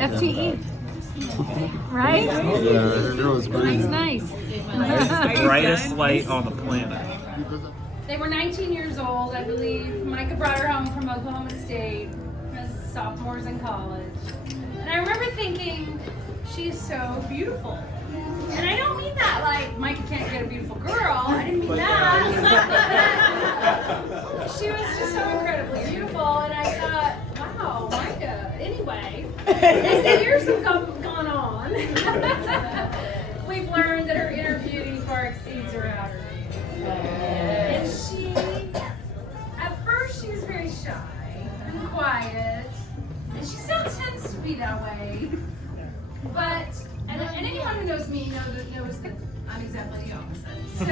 FTE. Right? Nice. The brightest light on the planet. They were 19 years old, I believe. Micah brought her home from Oklahoma State as sophomores in college. And I remember thinking, she's so beautiful. And I don't mean that like Micah can't get a beautiful girl. I didn't mean that. She was just so incredibly beautiful, and I thought, wow, Micah. Anyway, as the years have gone on, we've learned that her inner beauty far exceeds her outer beauty. And she, at first, she was very shy and quiet, and she still tends to be that way. But and anyone who knows me knows that I'm exactly the opposite. So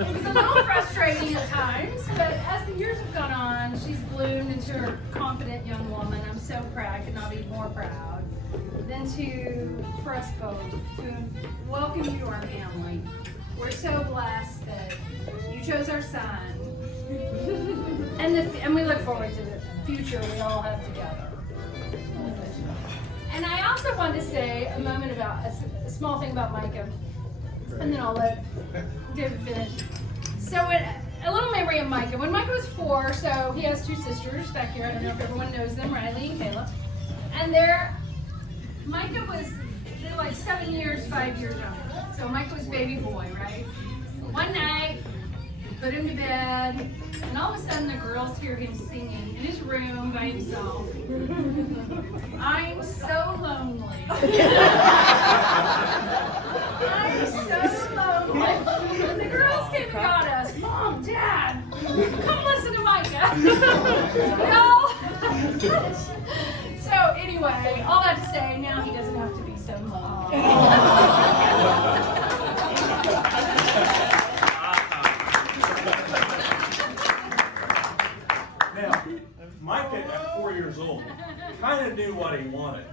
it was a little frustrating at times, but as the years have gone on, she's bloomed into a confident young woman. I'm so proud. I could not be more proud than for us both, to welcome you to our family. We're so blessed that you chose our son, and we look forward to the future we all have together. And I also wanted to say a moment about a small thing about Micah, and then I'll let David finish. So a little memory of Micah. When Micah was 4, so he has 2 sisters back here. I don't know if everyone knows them, Riley and Kayla. And Micah they're like 5 years younger. So Micah was baby boy, right? One night, we put him to bed, and all of a sudden the girls hear him singing in his room by himself. I'm so lonely. I'm so lonely. And the girls came and got us. Mom, Dad, come listen to Micah. No. So anyway, all that to say, now he doesn't have to be so lonely. Now, Micah at 4 years old kind of knew what he wanted.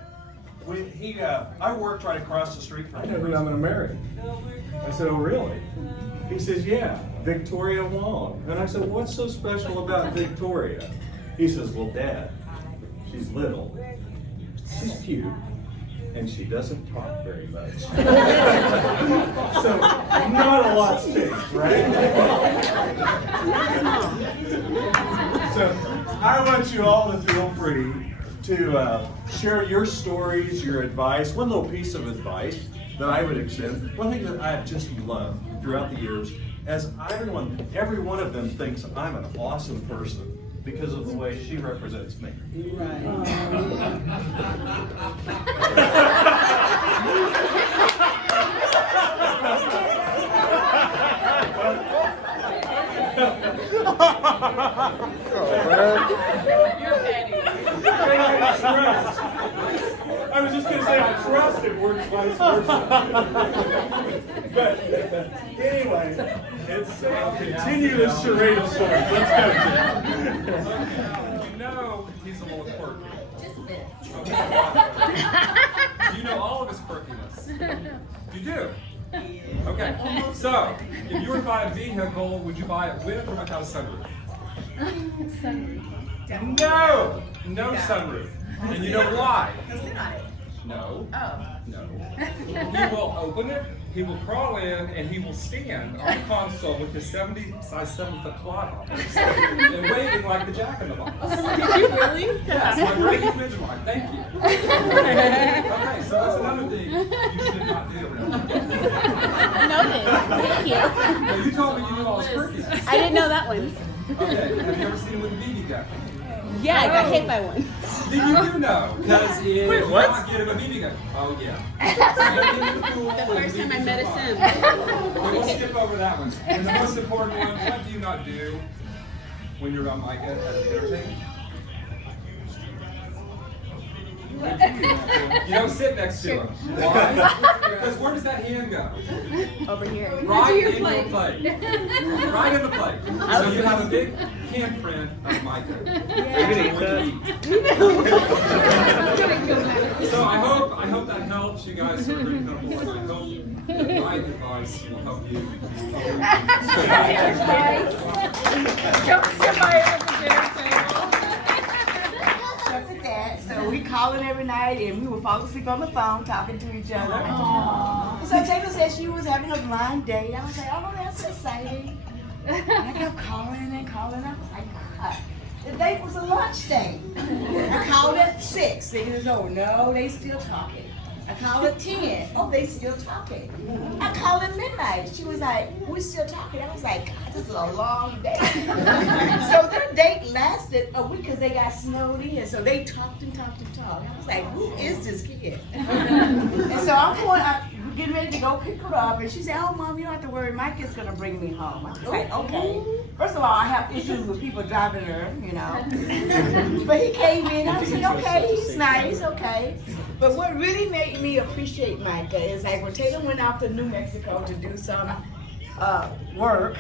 I worked right across the street from him. I know who I'm going to marry. I said, oh, really? He says, yeah, Victoria Wong. And I said, what's so special about Victoria? He says, well, Dad, she's little, she's cute, and she doesn't talk very much. So, not a lot's changed, right? So, I want you all to feel free to share your stories, your advice. One little piece of advice that I would extend, one thing that I've just loved throughout the years, as every one of them thinks I'm an awesome person because of the way she represents me. Right. You're petty. I was just going to say I trust it works vice versa. But anyway, I'll continue this charade of stories. Let's go, Jim. You know he's a little quirky. Just a bit. Okay. You know all of his quirkiness. You do? Okay. So, if you were to buy a vehicle, would you buy it with or without a sunroof? No! No sunroof. And you know why? No. No. He will open it, he will crawl in, and he will stand on the console with his size 7-foot quad on it, and waving like the Jack in the Box. Did you really? Yes, my great image mark. Thank you. Okay, so that's another thing you should not do. Noted. Thank you. Well, you told me you knew all his quirkiness. I didn't know that one. Okay, have you ever seen him with a BB gun? Yeah, I got hit by one. Then you do know, because if you not get him a BB gun. Oh yeah. The first time I met a sim. We'll skip over that one. And the most important one, what do you not do when you're around Micah at the entertainment? You don't sit next to him. Why? Because where does that hand go? Over here. Right in your plate. Right in the plate. So you have a big handprint of Micah. So I hope that helps. You guys are very comfortable. I hope that my advice will help you. Don't sit by at the dinner table. Look at that. So we calling every night, and we would fall asleep on the phone talking to each other. So Taylor said she was having a blind date. I was like, oh, that's exciting. And I kept calling and calling. I was like, God. The date was a lunch date. I called at 6. They was, oh no, they still talking. I called at 10. Oh, they still talking. I called at midnight. She was like, we're still talking. I was like, God, this is a long day. So their date lasted a week because they got snowed in. So they talked and talked and talked. I was like, who is this kid? And so I'm getting ready to go pick her up. And she said, oh, Mom, you don't have to worry. Micah's going to bring me home. I was like, okay. First of all, I have issues with people driving her, you know. But he came in. I was like, okay, he's nice, okay. But what really made me appreciate Micah is like when Taylor went out to New Mexico to do some work,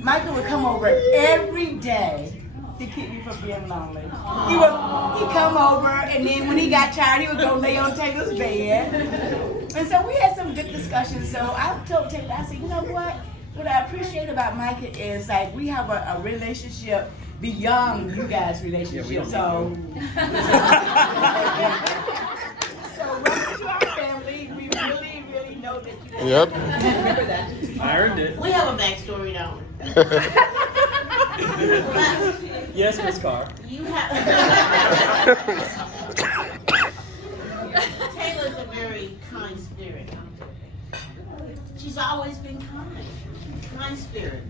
Micah would come over every day to keep me from being lonely. He'd come over, and then when he got tired, he would go lay on Taylor's bed. And so we had some good discussions. So I told Taylor, I said, you know what? What I appreciate about Micah is like we have a relationship beyond you guys' relationship. So welcome to our family. We really, really know that you Yep. remember that. I earned it. We have a backstory, don't we? Yes, Miss Carr. You have. Taylor's a very kind spirit. She's always been kind spirit.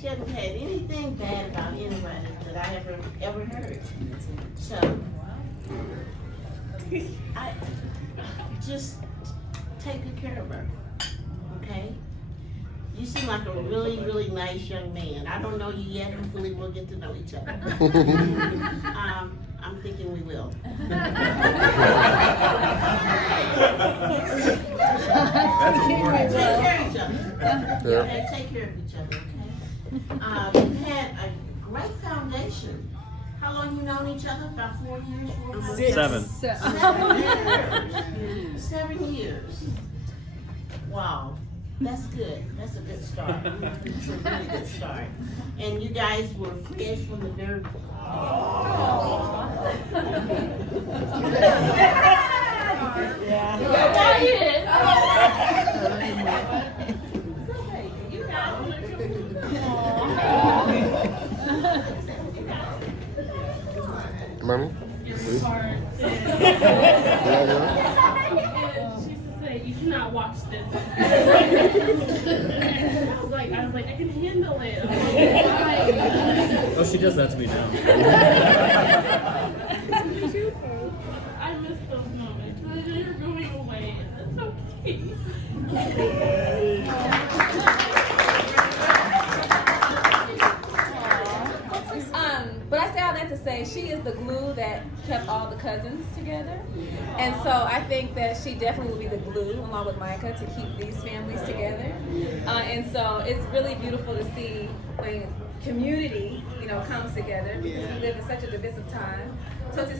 She hasn't had anything bad about anybody that I ever heard. So I just take good care of her, okay? You seem like a really, really nice young man. I don't know you yet. Hopefully we'll get to know each other. I'm thinking we will. That's Take care of each other. Okay, take care of each other, okay? We've had a great foundation. How long you known each other? About 4 years? 4 or 5 years? 7. 7 years. 7 years. Wow. That's good. That's a good start. It's a really good start. And you guys were friends from the very beginning. Mommy? Your part. She used to say, you cannot watch this. I was like, I can handle it. Like, Oh, she does that to me now. I miss those moments. They're going away. It's okay. But I say all that to say she is the glue that kept all the cousins together. And so I think that she definitely will be the glue, along with Micah, to keep these families together. And so it's really beautiful to see when community, comes together, because we live in such a divisive time. So to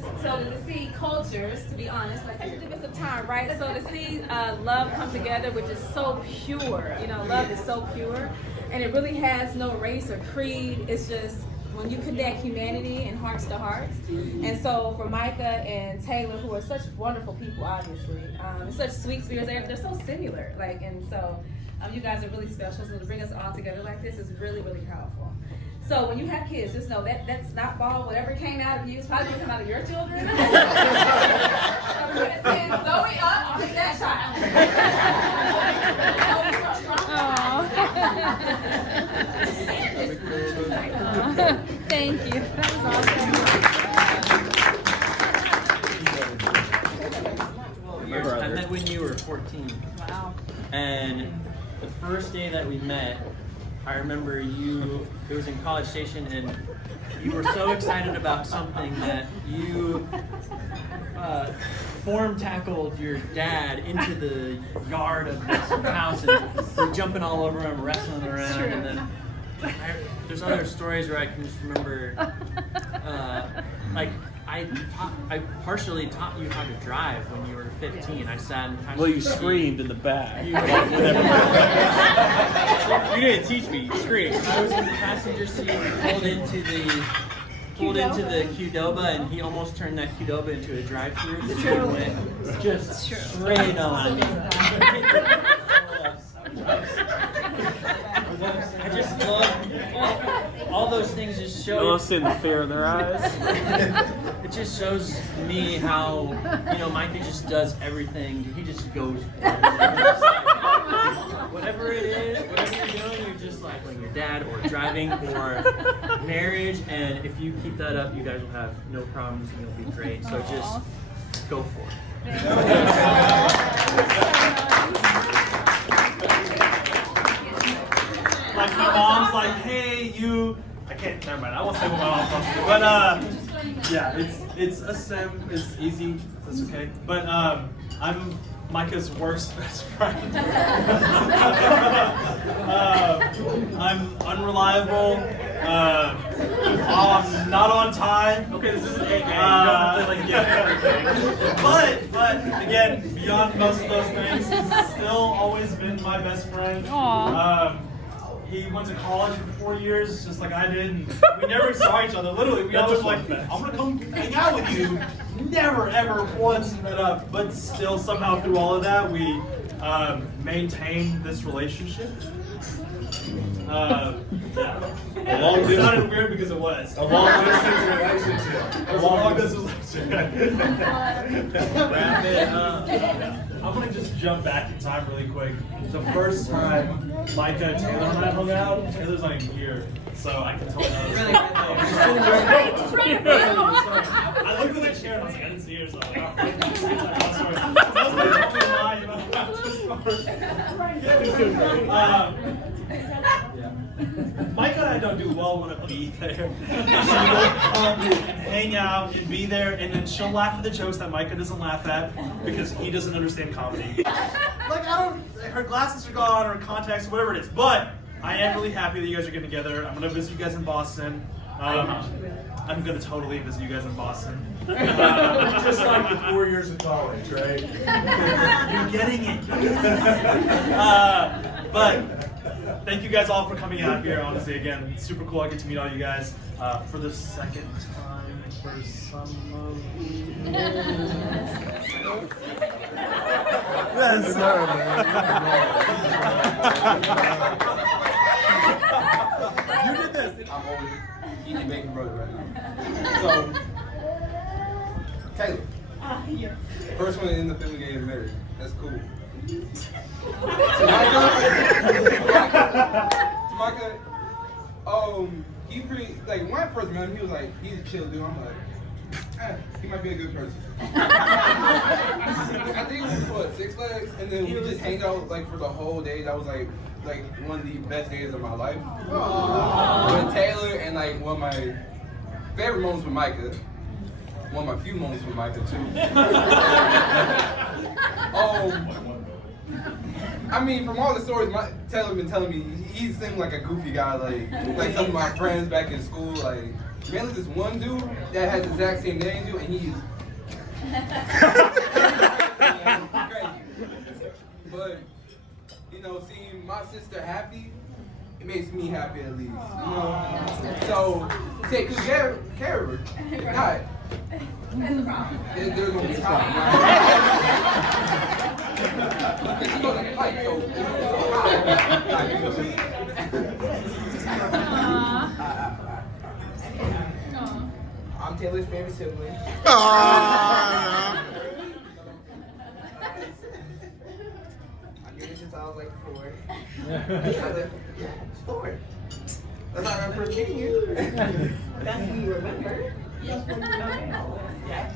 see cultures, to be honest, like such a divisive time, right? So to see love come together, which is so pure, love is so pure, and it really has no race or creed. It's just when you connect humanity and hearts to hearts. And so for Micah and Taylor, who are such wonderful people, obviously, and such sweet spirits, they're so similar. And so you guys are really special. So to bring us all together like this is really, really powerful. So when you have kids, just know that's not ball. Whatever came out of you is probably going to come out of your children. So we're going to send Zoe up on that child. Thank you. That was awesome. I met when you were 14. Wow. And the first day that we met, I remember it was in College Station, and you were so excited about something that you form tackled your dad into the yard of this house, and we're jumping all over him, wrestling around, and then there's other stories where I can just remember, I partially taught you how to drive when you were 15. I sat in the Well, you screamed in the back. You didn't teach me, you screamed. I was in the passenger seat, we pulled into the pulled into the Qdoba and he almost turned that Qdoba into a drive-thru. The train went just straight on. I just love all those things. Just show. I love seeing the fear in their eyes. It just shows me how Micah just does everything. He just goes for it. Whatever it is, whatever you're doing, you're just like when your dad or driving or marriage. And if you keep that up, you guys will have no problems and you'll be great. So just go for it. Like my mom's like, hey, you. I can't. Never mind. I won't say what my mom calls me. But yeah, it's a sim. It's easy. That's okay. But I'm Micah's worst best friend. I'm unreliable. I'm not on time. Okay, this isn't a game. But again, beyond most of those things, he's still always been my best friend. He went to college for 4 years, just like I did, and we never saw each other. Literally, we always like, I'm gonna come hang out with you. Never, ever once met up, but still somehow through all of that, we maintained this relationship. Yeah. A long distance. It sounded weird because it was. A long distance relationship. A long distance relationship. Wrap it up. I'm gonna just jump back in time really quick. The first time Micah, Taylor, and I hung out, Taylor's not even here, so I can tell you. I looked at the chair and I was like, I didn't see her, so I was like, Micah and I don't do well when I be there. She will come and hang out and be there, and then she'll laugh at the jokes that Micah doesn't laugh at because he doesn't understand comedy. Like, her glasses are gone, or contacts, whatever it is. But I am really happy that you guys are getting together. I'm going to visit you guys in Boston. I'm going to totally visit you guys in Boston. Just like the 4 years of college, right? You're getting it. But thank you guys all for coming out here. Honestly, again, it's super cool. I get to meet all you guys for the second time for some of you. Yes. You did this. I'm always eating bacon brother right now. So, Caleb. Yeah. First one in the family getting married. That's cool. Micah, he pretty, like, when I first met him, he was like, he's a chill dude. I'm like, he might be a good person. I think it was, 6 Flags? And then we just hanged out, like, for the whole day. That was, like one of the best days of my life. With Taylor, and, like, one of my favorite moments with Micah. One of my few moments with Micah, too. I mean, from all the stories Taylor been telling me, he seemed like a goofy guy, like some of my friends back in school, like, mainly this one dude that has the exact same name as you, and he's crazy. But, seeing my sister happy, it makes me happy at least, So, say, because Kara, not. There's a problem. There's gonna be a problem. She goes like a fight, I'm Taylor's favorite sibling. I knew this since I was like 4. It's 4. That's not my first meeting you. That's when you remember. Yes. Okay. Yeah.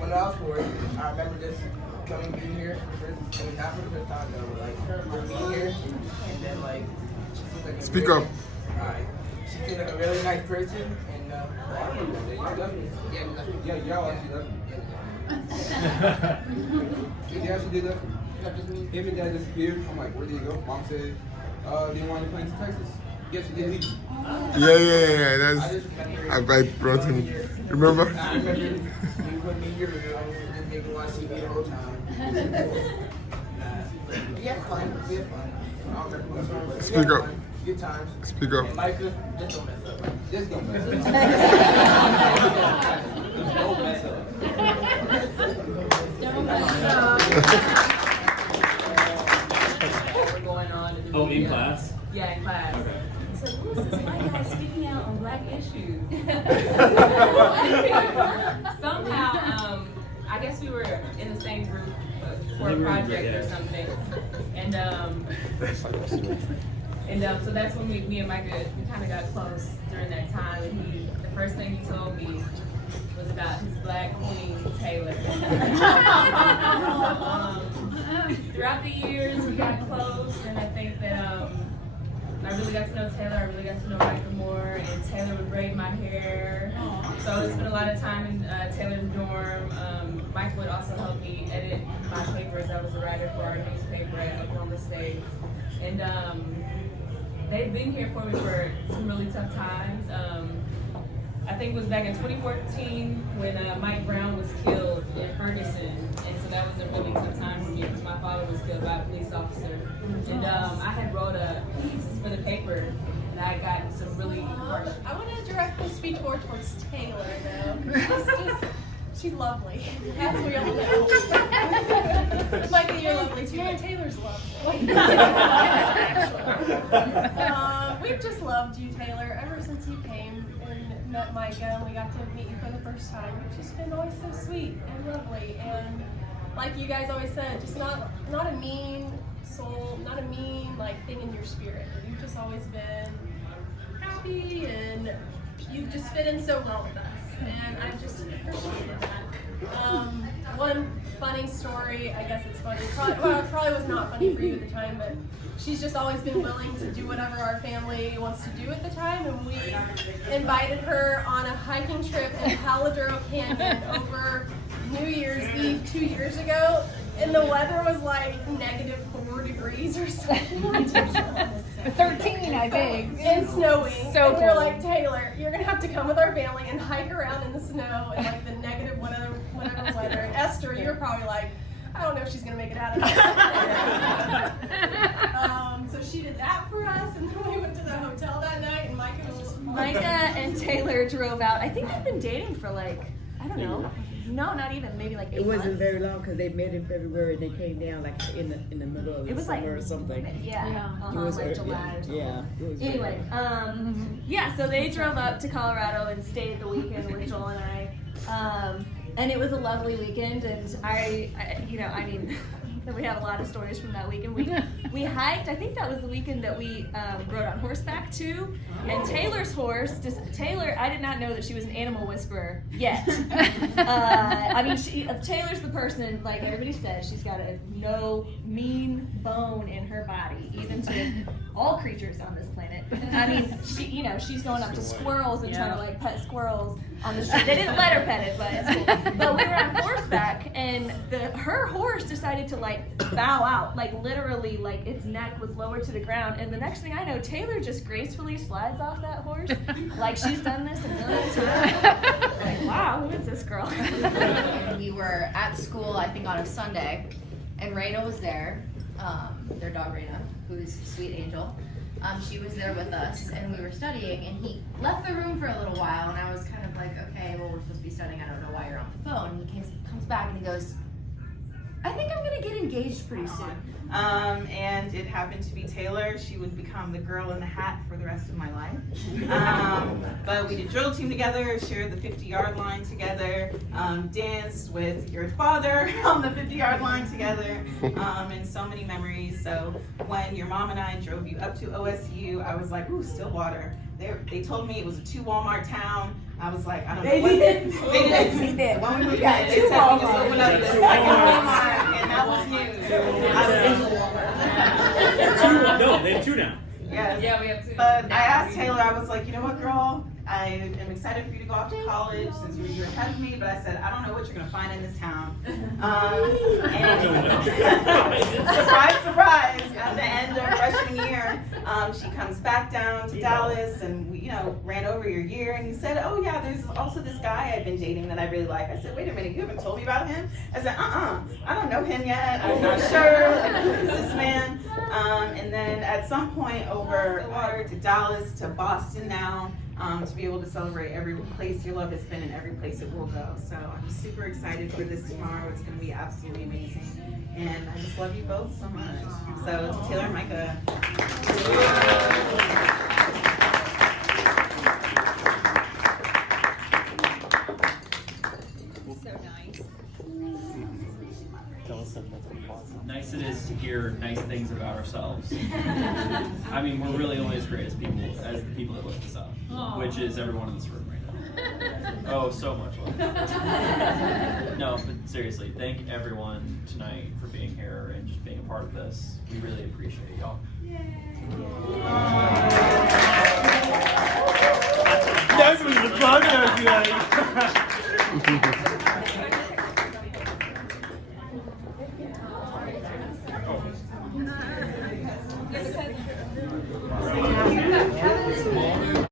When I was 4, I remember this coming through here not for the first time though, but like we're being here, and then like she seems like Speak up. Alright. She seems like a really nice person, and y'all actually love me. Yeah, she did that. Him and Dad disappeared. I'm like, where did he go? Mom said, they wanted to plane to Texas. Yes, he did leave. Yeah. That's. I brought him. Remember? I remember you put me here. I didn't think you want to see me the whole time. We had fun. Speak up. Good times. Speak up. And Micah, just don't mess up. Just don't mess up. Don't mess up. We're going on. Oh, in class? Yeah, in class. Okay. So who is this white guy speaking out on black issues? Somehow, I guess we were in the same group for a project or something, and so that's when me and Micah we kind of got close during that time. And the first thing he told me was about his black queen Taylor. Throughout the years, we got close, and I think that I really got to know Taylor. I really got to know Micah more, and Taylor would braid my hair. So I would spend a lot of time in Taylor's dorm. Micah would also help me edit my papers. I was a writer for our newspaper at Oklahoma State, and they've been here for me for some really tough times. I think it was back in 2014 when Mike Brown was killed in Ferguson, and so that was a really tough time for me because my father was killed by a police officer. And I had wrote a piece for the paper, and I got some really harsh. I want to direct my speech more towards Taylor, though. She's lovely. As we all know. Micah, you're lovely too, but Taylor's lovely. We've just loved you, Taylor, ever since you came and met Micah, and we got to meet you for the first time. You've just been always so sweet and lovely, and like you guys always said, just not a mean soul, not a mean thing in your spirit. You've just always been happy, and you've just fit in so well with us. And I've just appreciated that. One funny story, I guess it's funny, it probably was not funny for you at the time, but she's just always been willing to do whatever our family wants to do at the time, and we invited her on a hiking trip in Paladuro Canyon over New Year's Eve 2 years ago, and the weather was like -4 degrees or something ridiculous. 13, I think. And snowing. So and we're cold. like, Taylor, you're gonna have to come with our family and hike around in the snow and the negative whatever weather. And Esther, you're probably like, I don't know if she's gonna make it out of this. So she did that for us, and then we went to the hotel that night, and Micah and Taylor drove out. I think they've been dating for I don't know. No, not even. Maybe 8 It wasn't months. very long because they met in February and they came down in the middle of the summer or something. Yeah. It was July or something. Yeah. It was Anyway, so they drove up to Colorado and stayed the weekend with Joel and I, and it was a lovely weekend. And I we have a lot of stories from that weekend. We hiked. I think that was the weekend that we rode on horseback too. And Taylor's horse, Taylor, I did not know that she was an animal whisperer yet. Taylor's the person, like everybody says, she's got no mean bone in her body, even to all creatures on this planet. She's going up to squirrels and trying to pet squirrels on the street. They didn't let her pet it, but it's cool. But we were on horseback, and her horse decided to bow out, literally, its neck was lowered to the ground. And the next thing I know, Taylor just gracefully slides off that horse, she's done this a million times. Wow, who is this girl? We were at school, I think on a Sunday, and Raina was there, their dog Raina, who's a sweet angel. She was there with us, and we were studying, and he left the room for a little while, and I was kind of okay, well, we're supposed to be studying, I don't know why you're on the phone. And he comes back, and he goes, I think I'm gonna get engaged pretty soon. And it happened to be Taylor. She would become the girl in the hat for the rest of my life. But we did drill team together, shared the 50-yard line together, danced with your father on the 50-yard line together, and so many memories. So when your mom and I drove you up to OSU, I was like, ooh, Stillwater. They told me it was a 2 Walmart town. I was like, I don't know what. They did. When we moved in, they said we just opened up the second Walmart, and that was news. No, they have 2 now. Yes. Yeah, we have 2. But I asked Taylor, I was like, you know what, girl? I am excited for you to go off to college since you're a year ahead of me, but I said, I don't know what you're going to find in this town. And surprise, surprise, at the end of freshman year, she comes back down to Dallas, and we, ran over your year, and you said, oh yeah, there's also this guy I've been dating that I really like. I said, wait a minute, you haven't told me about him? I said, I don't know him yet. I'm not sure. Like, who is this man? And then at some point over water to Dallas to Boston now, to be able to celebrate every place your love has been and every place it will go. So I'm super excited for this tomorrow. It's going to be absolutely amazing. And I just love you both so much. So Taylor and Micah. Nice it is to hear nice things about ourselves. I mean, we're really only as great as the people that lift us up, which is everyone in this room right now. Oh, so much love. No, but seriously, thank everyone tonight for being here and just being a part of this. We really appreciate y'all. That was the fun, guys.